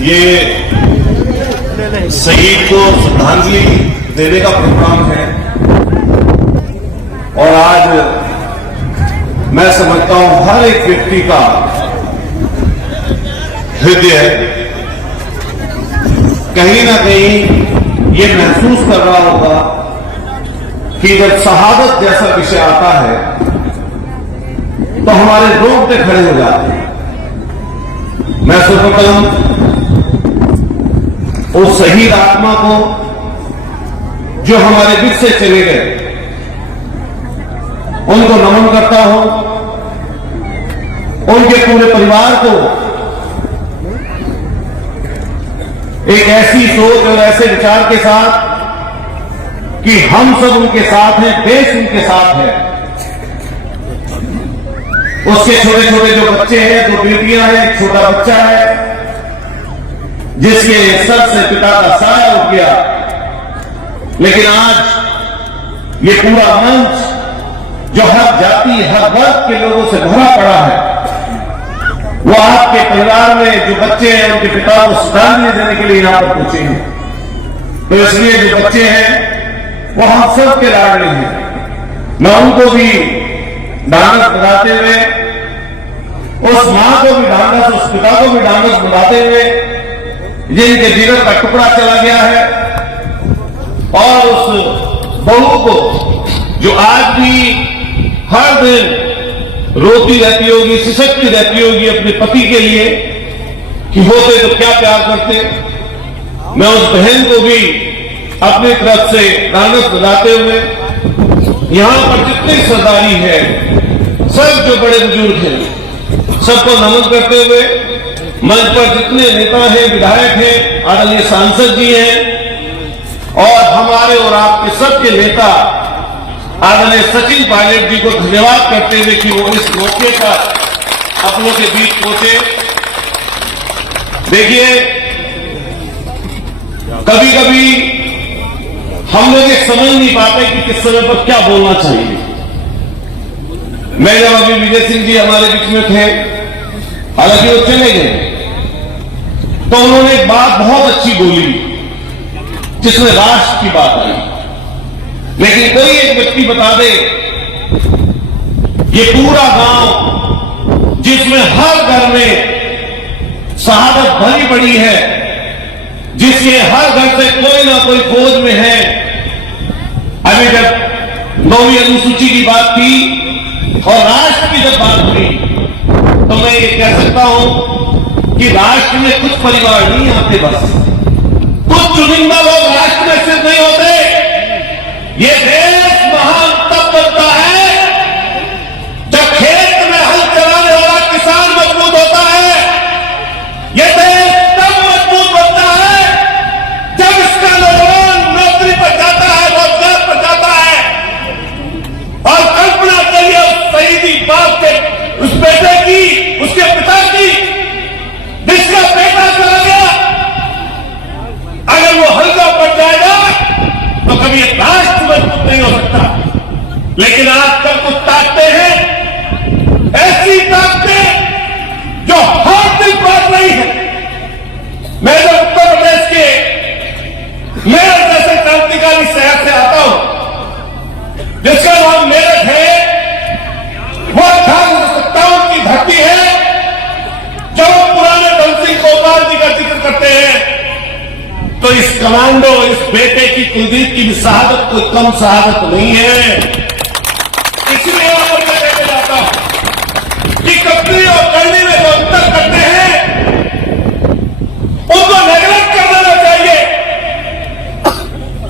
ये शहीद को श्रद्धांजलि देने का प्रोग्राम है और आज मैं समझता हूं हर एक व्यक्ति का हृदय कहीं ना कहीं ये महसूस कर रहा होगा कि जब शहादत जैसा विषय आता है तो हमारे रोंगटे खड़े हो जाते हैं। मैं सर्वप्रथम उस शहीद आत्मा को जो हमारे बीच से चले गए उनको नमन करता हूं, उनके पूरे परिवार को एक ऐसी सोच और ऐसे विचार के साथ कि हम सब उनके साथ हैं, देश उनके साथ है। उसके छोटे छोटे जो बच्चे हैं, दो बेटियां हैं, एक छोटा बच्चा है जिसके सर से पिता का साया उठ गया, लेकिन आज ये पूरा मंच जो हर जाति हर वर्ग के लोगों से भरा पड़ा है, वो आपके परिवार में जो बच्चे हैं उनके पिता को श्रद्धांजलि देने के लिए यहां पर पहुंचे हैं। तो इसलिए जो बच्चे हैं वो हम सब के लाडले हैं। मैं उनको भी डांडस बजाते हुए, उस मां को भी डांडस, उस पिता को भी डांडस बजाते हुए जिनके जिगर का टुकड़ा चला गया है, और उस बहू को जो आज भी हर दिन रोती रहती होगी, सिसकती रहती होगी अपने पति के लिए कि होते तो क्या प्यार करते। मैं उस बहन को भी अपनी तरफ से डांडस बजाते हुए यहां पर जितनी सरदारी है, सब जो बड़े बुजुर्ग हैं, सबको नमन करते हुए मंच पर जितने नेता हैं, विधायक हैं, आदरणीय सांसद जी हैं और हमारे और आपके सबके नेता आदरणीय सचिन पायलट जी को धन्यवाद करते हुए कि वो इस मौके पर अपनों के बीच पहुंचे। देखिए, कभी कभी हम लोग ये समझ नहीं पाते कि किस समय पर क्या बोलना चाहिए। मैं जब अभी विजय सिंह जी हमारे बीच में थे, हालांकि वो चले गए, तो उन्होंने एक बात बहुत अच्छी बोली जिसमें राष्ट्र की बात आई। लेकिन कोई एक व्यक्ति बता दे, ये पूरा गांव जिसमें हर घर में शहादत भरी पड़ी है, जिसके हर घर से कोई ना कोई फौज में है। अभी जब 9वीं अनुसूची की बात थी और राष्ट्र की जब बात हुई, तो मैं ये कह सकता हूं कि राष्ट्र में कुछ परिवार नहीं आते, बस कुछ चुनिंदा लोग राष्ट्र में सिर्फ नहीं होते। ये देश महान तब बनता है जब खेत में हल चलाने वाला किसान मजबूत होता है। ये देश तब मजबूत बनता है जब इसका नौजवान नौकरी पर जाता है, रोजगार पर जाता है। और कल्पना करिए उस शहीदी बाप के, उस बेटे की, उसके पिता की, जिसका बेटा चला गया, अगर वो हल्का पड़ जाएगा तो कभी राष्ट्र मजबूत नहीं हो सकता। लेकिन आज तक कुछ ताकतें हैं, ऐसी ताकतें जो हर दिन बढ़ रही है। मैं जब उत्तर प्रदेश के मेरठ जैसे क्रांतिकारी शहर से आता हूं, जिसका नाम मेरठ है, वो 1857 की धरती है। जब पुराने धन सिंह गोपाल जी का जिक्र करते हैं तो इस कमांडो, इस बेटे की, कुलदीप की भी शहादत कोई कम शहादत नहीं है। इसलिए यहां पर मैं कहते जाता हूं कि कपड़ी और करनी में जो अंतर करते हैं उनको नेगलेक्ट कर देना चाहिए।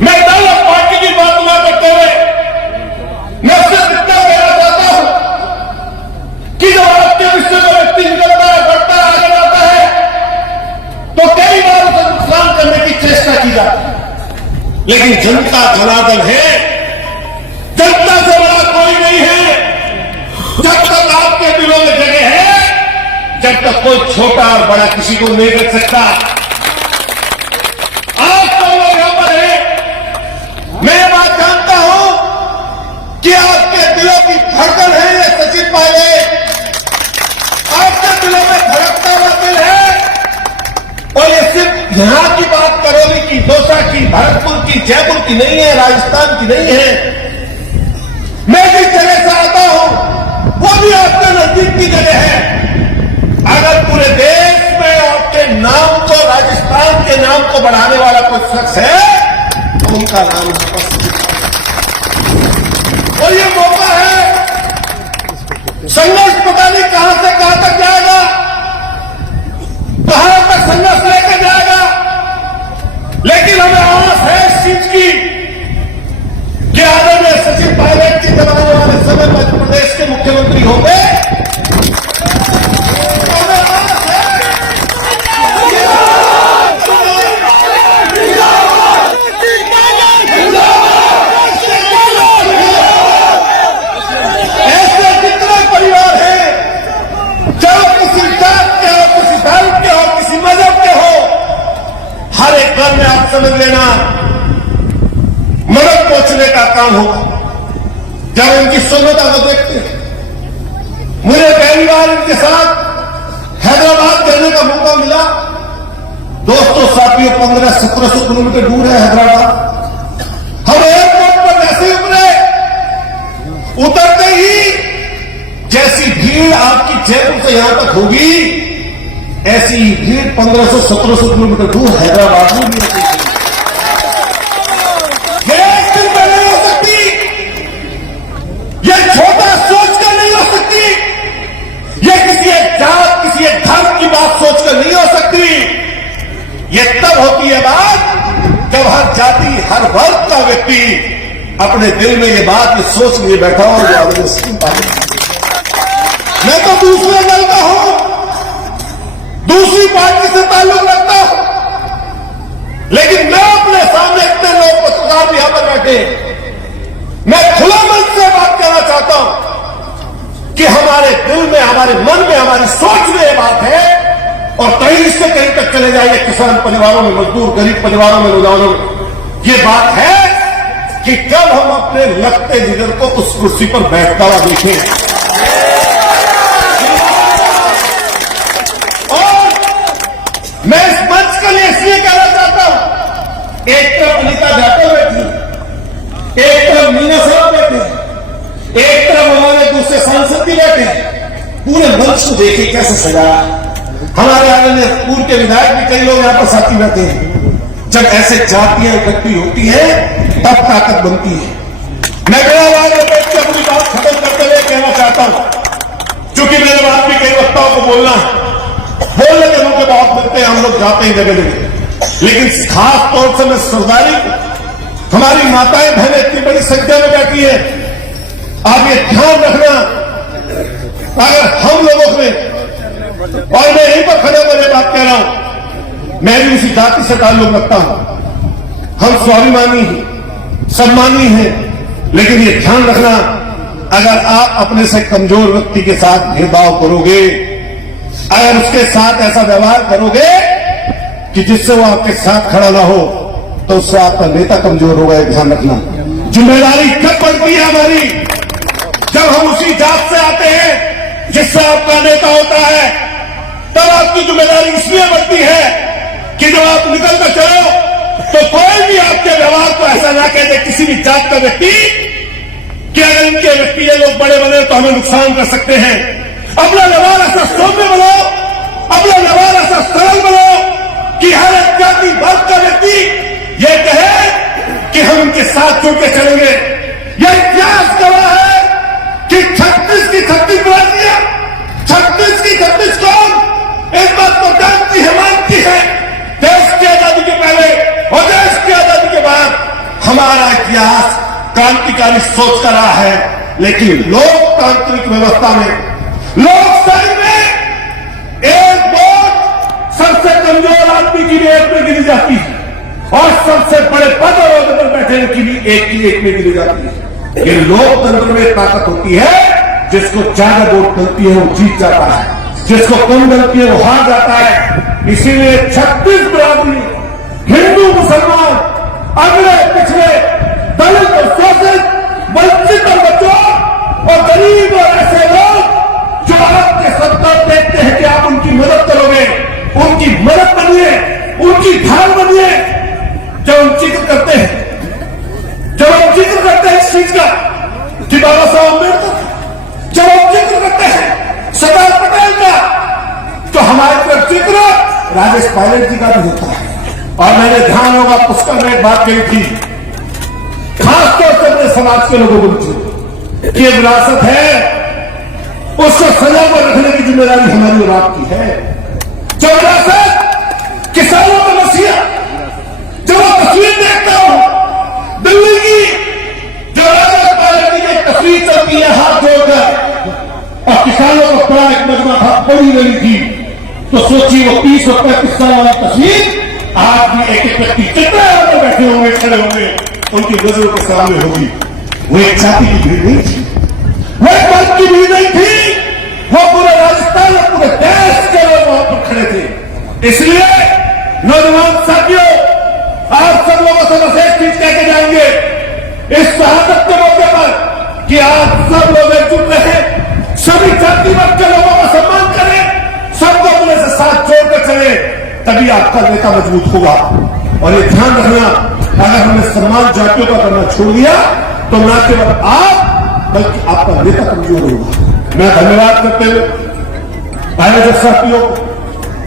मैं दल और पार्टी की बात ना करते हुए मैं उससे इतना कहना चाहता हूं कि जब आपके विषय में व्यक्ति निकलता है, बढ़ता है, आगे जाता है, तो कई बार उसे नुकसान करने की चेष्टा की जाती है। लेकिन जनता जनार्दन है, जनता से बड़ा कोई नहीं है। जब तक आपके दिलों में जगह है, जब तक कोई छोटा और बड़ा किसी को नहीं देख सकता। आज तो लोग यहां पर है, मैं बात जानता हूं कि आपके दिलों की धड़कन है ये सचिन पायलट, आपके दिलों में धड़कता हुआ दिल है और ये यहां की बात करौली की, दौसा की, भरतपुर की, जयपुर की नहीं है, राजस्थान की नहीं है। मैं जिस जगह से आता हूं वो भी आपके नजदीक की जगह है। अगर पूरे देश में आपके नाम को, राजस्थान के नाम को बढ़ाने वाला कोई शख्स है तो उनका नाम है। और ये मौका है, संघर्ष पता नहीं कहां से कहां तक जाएगा, कहां तक संघर्ष लेकर जाएगा, लेकिन हमें आस है इस चीज की कि आदरणीय सचिन पायलट जी जमाने वाले समय मध्य प्रदेश के मुख्यमंत्री होंगे। ऐसे कितने परिवार हैं चाहे किसी जात के हो, किसी धर्म के हो, किसी मजहब के हो, हर एक घर में आप समझ लेना मदद पहुंचने का काम होगा। जब इनकी सुंदरता को देखते हैं, मुझे पहली बार इनके साथ हैदराबाद जाने का मौका मिला। दोस्तों साथियों, 1500-1700 किलोमीटर दूर है हैदराबाद। हम एयरपोर्ट पर जैसे ही उतरते ही जैसी भीड़ आपकी जयपुर से यहां तक होगी, ऐसी भीड़ 1500-1700 किलोमीटर दूर हैदराबाद में भी होती है। ये एक दिन में नहीं हो सकती, ये छोटा सोचकर नहीं हो सकती, ये किसी एक जात, किसी एक धर्म की बात सोचकर नहीं हो सकती। ये तब होती है बात जब हर जाति, हर वर्ग का व्यक्ति अपने दिल में ये बात ये सोच लिए बैठा हो। मैं तो दूसरे दल का हूं, दूसरी पार्टी से ताल्लुक रखता हूं, लेकिन मैं अपने सामने इतने लोग पत्रकार भी यहां पर बैठे, मैं खुला मन से बात करना चाहता हूं कि हमारे दिल में, हमारे मन में, हमारी सोच में ये बात है। और कहीं से कहीं तक चले जाइए, किसान परिवारों में, मजदूर गरीब परिवारों में, नौजवानों में ये बात है कि कब हम अपने लगते जिगर को उस कुर्सी पर बैठता हुआ देखें। और मैं इस मंच के लिए इसलिए कहना चाहता हूं, एक तरफ अनिता जाटव बैठी, एक तरफ मीना साहब बैठे, एक तरफ हमारे दूसरे सांसद भी बैठे। पूरे मंच को देखिए कैसे सजाया। हमारे आदरणीय पूर्व के विधायक भी कई लोग यहां पर साथी बैठे हैं। जब ऐसे जातियां इकट्ठी होती है तब ताकत बनती है। मैं बड़ा आवाज में बैठ के अपनी बात खत्म करते हुए कहना चाहता हूं, क्योंकि मेरे बात भी कई वक्ताओं को बोलना है, बोलने के मौके बहुत मिलते हैं, हम लोग जाते हैं जगह जगह, लेकिन खास तौर से मैं सरदारी, हमारी माताएं बहनें इतनी बड़ी संख्या में बैठी है, आप ये ध्यान रखना, अगर हम लोगों में, और मैं यहीं पर खड़े होकर बात कह रहा हूं, मैं भी उसी जाति से ताल्लुक रखता हूं, हम स्वाभिमानी हैं, सम्मानी हैं, लेकिन ये ध्यान रखना, अगर आप अपने से कमजोर व्यक्ति के साथ भेदभाव करोगे, अगर उसके साथ ऐसा व्यवहार करोगे कि जिससे वो आपके साथ खड़ा ना हो, तो उससे आपका नेता कमजोर होगा। ये ध्यान रखना। जिम्मेदारी कब बनती है हमारी? जब हम उसी जात से आते हैं जिससे आपका नेता होता है, तब आपकी जिम्मेदारी इसलिए बनती है कि जब आप निकल कर चलो तो कोई भी आपके व्यवहार को ऐसा ना कह दे, किसी भी जात का व्यक्ति, कि अगर इनके व्यक्ति ये लोग बड़े बने तो हमें नुकसान कर सकते हैं। अपना व्यवहार ऐसा सौम्य बनाओ, अपना व्यवहार ऐसा सरल बनाओ कि हर एक जाति वर्ग का व्यक्ति ये कहे कि हम इनके साथ जुड़ के चलेंगे। यह इतिहास गवाह है कि 36 की 36 बरातियां, 36 की 36 कौम इस बात को जानती है, मानती है, देश की आजादी के पहले और देश की आजादी के बाद हमारा इतिहास क्रांतिकारी सोच कर रहा है। लेकिन लोकतांत्रिक व्यवस्था में, लोकशाही में एक वोट सबसे कमजोर आदमी की भी एक में गिनी जाती है और सबसे बड़े पद और ओहदे पर बैठने की भी एक की एक में गिनी जाती है। ये लोकतंत्र में ताकत होती है, जिसको ज्यादा वोट मिलती है वो जीत जाता है, जिसको कम मिलती है वो हार जाता है। इसीलिए 36 बरादरी, हिंदू मुसलमान, अगले पिछड़े, दलित और शोषित, वंचित और बच्चों और गरीब और ऐसे लोग जो आपके सत्ता देखते हैं कि आप उनकी मदद करोगे, उनकी मदद करिए, उनकी राजेश पायलट जी का भी होता है। और मैंने ध्यान होगा पुष्कर में एक बात कही थी, खासतौर से अपने समाज के लोगों को कि विरासत है, उसको सजा पर रखने की जिम्मेदारी हमारी और आपकी है। जो विरासत किसानों का मसीहा, जो तस्वीर देखता हूं दिल्ली की, जो राजेश पायलट की एक तस्वीर चलती है हाथ जोड़कर और किसानों का बड़ा एक मजमा था, बड़ी रही थी, तो सोचिए वो 30 और 35 साल वाली तस्वीर आज भी एक एक व्यक्ति कितने में बैठे होंगे, खड़े होंगे, उनकी नजरों के सामने होगी। वो एक जाति की भीड़ नहीं थी, वो एक वर्ग की भीड़ नहीं थी, वो पूरे राजस्थान और पूरे देश के लोग वहां पर खड़े थे। इसलिए नौजवान साथियों, आप सब लोगों से बस एक चीज कह के जाएंगे इस शहादत के मौके पर कि आप सब लोग एकजुट रहे, सभी जाति वर्ग के लोगों का सम्मान करें, सबको अपने से साथ जोड़कर चले, तभी आपका नेता मजबूत होगा। और ये ध्यान रखना, अगर हमने सम्मान जातियों का करना छोड़ दिया तो न केवल आप बल्कि आपका नेता कमजोर होगा। मैं धन्यवाद करते हुए आयोजक साथियों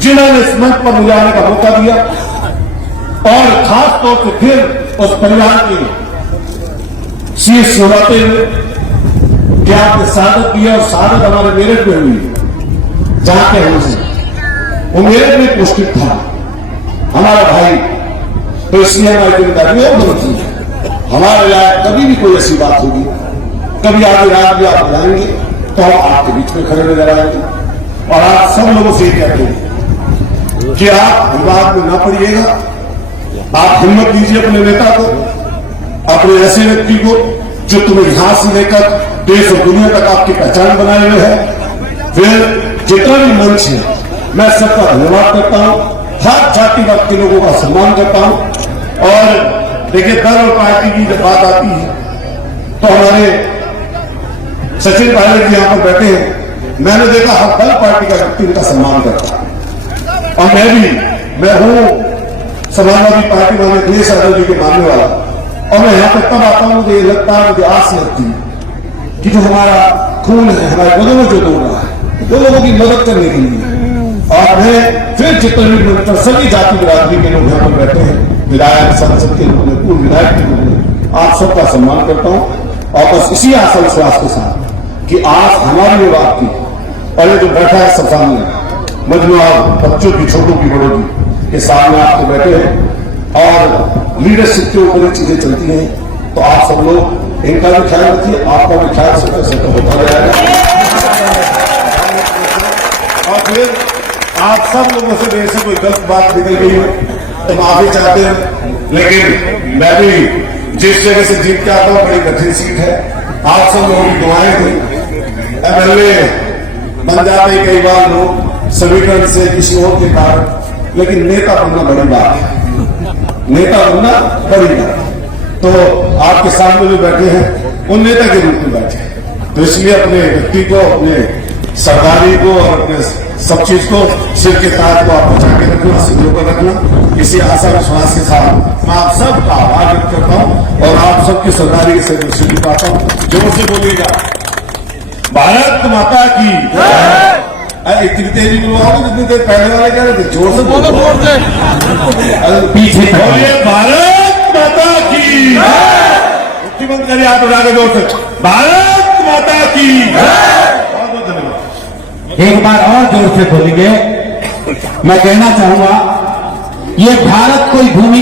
जिन्होंने इस मंच पर मुझे आने का मौका दिया और खास तौर से फिर उस परिवार की शीश सुनाते हुए कि आपने शहादत दिया और शहादत हमारे मेरठ में हुई, जहां पे हमसे वो मेरठ में पोस्टेड था हमारा भाई, तो इसलिए हमारी जिम्मेदारी और बनती है। हमारे लायक कभी भी कोई ऐसी बात होगी, कभी आगे रात भी आप बुलाएंगे तो हम आपके बीच में खड़े नजर आएंगे। और आप सब लोगों से कहते हैं कि आप विवाद में ना पड़िएगा, आप हिम्मत दीजिए अपने नेता को, अपने ऐसे व्यक्ति को जो तुम्हें यहां से लेकर देश और दुनिया तक आपकी पहचान बनाए हुए है। फिर जितना भी मंच है मैं सबका धन्यवाद करता हूं, हर जाति वर्ग के लोगों का सम्मान करता हूं। और देखिए दल और पार्टी की जब बात आती है तो हमारे सचिन पायलट जी यहां पर बैठे हैं, मैंने देखा हर दल पार्टी का व्यक्ति उनका सम्मान करता है। और मैं हूं समाजवादी पार्टी वाले अखिलेश यादव जी के मानने वाला, और मैं यहां पर तब आता हूं मुझे लगता है, मुझे आस लगती है कि जो हमारा खून है, हमारे बदलों में जो दौड़ रहा है, वो लोगों की मदद करने के लिए। और मैं फिर जितने भी मिलकर सभी जाति बिरादरी के लोग यहाँ पर बैठे हैं, विधायक सांसद के लोग, पूर्व विधायक के लोग, आप सबका सम्मान करता हूं। और बस इसी आशा विश्वास के साथ कि आज हमारी बात की और ये जो बैठा है सब सामने मजमुआ बच्चों की, छोटों की, बड़ों की के सामने आपको बैठे हैं और लीडरशिप के ऊपर चीजें चलती हैं, तो आप सब लोग इनका भी ख्याल रखिए, आपका भी ख्याल से तो होता जाएगा। और फिर आप सब लोगों से मेरे से कोई गलत बात निकल गई है तो माफी चाहते हैं, लेकिन मैं भी जिस जगह से जीत के आता हूं बड़ी कठिन सीट है, आप सब लोगों की दुआएं थी। MLA बन जाते कई बार लोग समीकरण से किसी और के कारण, लेकिन नेता बनना बड़ी बात है, नेता बनना बड़ी बात है। तो आपके सामने जो बैठे हैं उन नेता के रूप में बैठे हैं, तो इसलिए अपने व्यक्ति को, अपने सरदारी को और अपने सब चीज को, सिर के ताज को आप बचा के रखना, सिरों पर रखना। इसी आशा विश्वास के साथ मैं आप सबका आभार व्यक्त करता हूं और आप सबकी सरदारी से दृष्टि पाता हूं। जोर से बोलिएगा, भारत माता की। इतनी तेजी बोलोगे जितनी देर पहले वाले कह रहे थे, जोर से बोलो, जोर से पीछे बोलिए, भारत माता की। मुख्यमंत्री करिए आप उठा के जोर से, भारत माता की। बहुत बहुत धन्यवाद। एक बार और जोर से बोलेंगे। मैं कहना चाहूंगा, ये भारत कोई भूमि